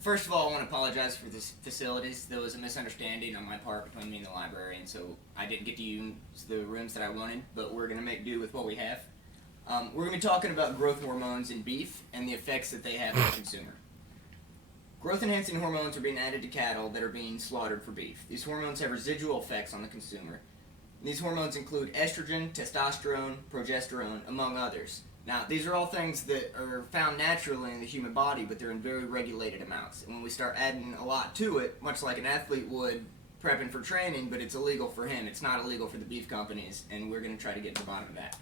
First of all, I want to apologize for this facilities. There was a misunderstanding on my part between me and the librarian, so I didn't get to use the rooms that I wanted, but we're going to make do with what we have. We're going to be talking about growth hormones in beef and the effects that they have on the consumer. Growth enhancing hormones are being added to cattle that are being slaughtered for beef. These hormones have residual effects on the consumer. These hormones include estrogen, testosterone, progesterone, among others. Now, these are all things that are found naturally in the human body, but they're in very regulated amounts. And when we start adding a lot to it, much like an athlete would prepping for training, but it's illegal for him, it's not illegal for the beef companies, and we're going to try to get to the bottom of that.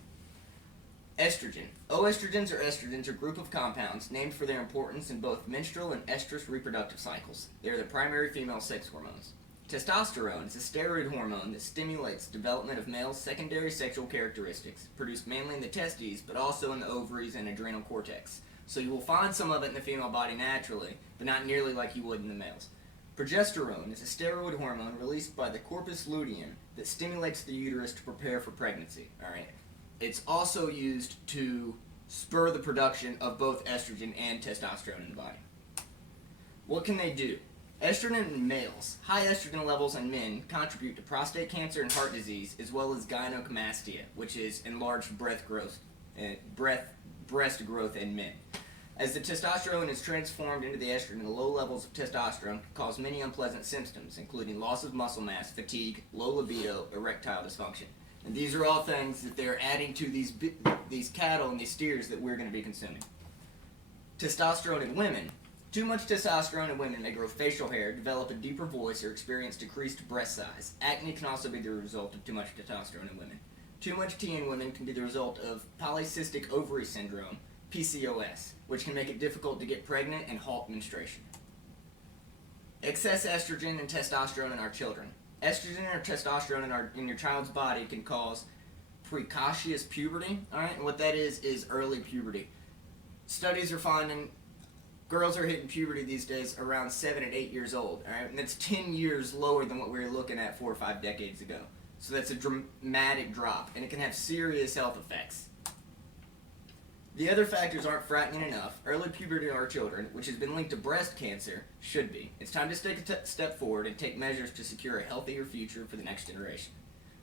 Estrogen. Oestrogens or estrogens are a group of compounds named for their importance in both menstrual and estrous reproductive cycles. They are the primary female sex hormones. Testosterone is a steroid hormone that stimulates the development of males' secondary sexual characteristics, produced mainly in the testes, but also in the ovaries and adrenal cortex. So you will find some of it in the female body naturally, but not nearly like you would in the males. Progesterone is a steroid hormone released by the corpus luteum that stimulates the uterus to prepare for pregnancy. All right. It's also used to spur the production of both estrogen and testosterone in the body. What can they do? Estrogen in males. High estrogen levels in men contribute to prostate cancer and heart disease, as well as gynecomastia, which is enlarged breast growth in men. As the testosterone is transformed into the estrogen, the low levels of testosterone can cause many unpleasant symptoms, including loss of muscle mass, fatigue, low libido, erectile dysfunction. And these are all things that they're adding to these cattle and these steers that we're going to be consuming. Testosterone in women. Too much testosterone in women may grow facial hair, develop a deeper voice, or experience decreased breast size. Acne can also be the result of too much testosterone in women. Too much T in women can be the result of polycystic ovary syndrome, PCOS, which can make it difficult to get pregnant and halt menstruation. Excess estrogen and testosterone in our children. Estrogen or testosterone in your child's body can cause precocious puberty, all right? And what that is early puberty. Studies are finding girls are hitting puberty these days around 7 and 8 years old, all right? And that's 10 years lower than what we were looking at 4 or 5 decades ago. So that's a dramatic drop, and it can have serious health effects. The other factors aren't frightening enough. Early puberty in our children, which has been linked to breast cancer, should be. It's time to take a step forward and take measures to secure a healthier future for the next generation.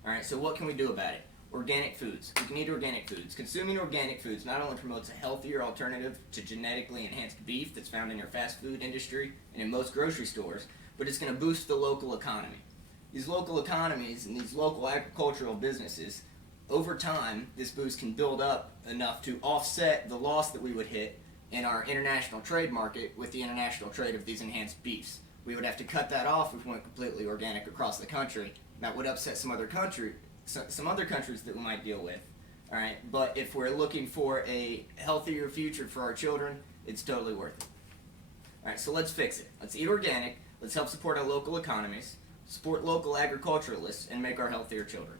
Alright, so what can we do about it? Organic foods. We can eat organic foods. Consuming organic foods not only promotes a healthier alternative to genetically enhanced beef that's found in your fast food industry and in most grocery stores, but it's going to boost the local economy. These local economies and these local agricultural businesses, over time, this boost can build up enough to offset the loss that we would hit in our international trade market with the international trade of these enhanced beefs. We would have to cut that off if we went completely organic across the country. That would upset some other countries that we might deal with. All right, but if we're looking for a healthier future for our children, it's totally worth it. All right, so let's fix it. Let's eat organic. Let's help support our local economies, support local agriculturalists, and make our healthier children.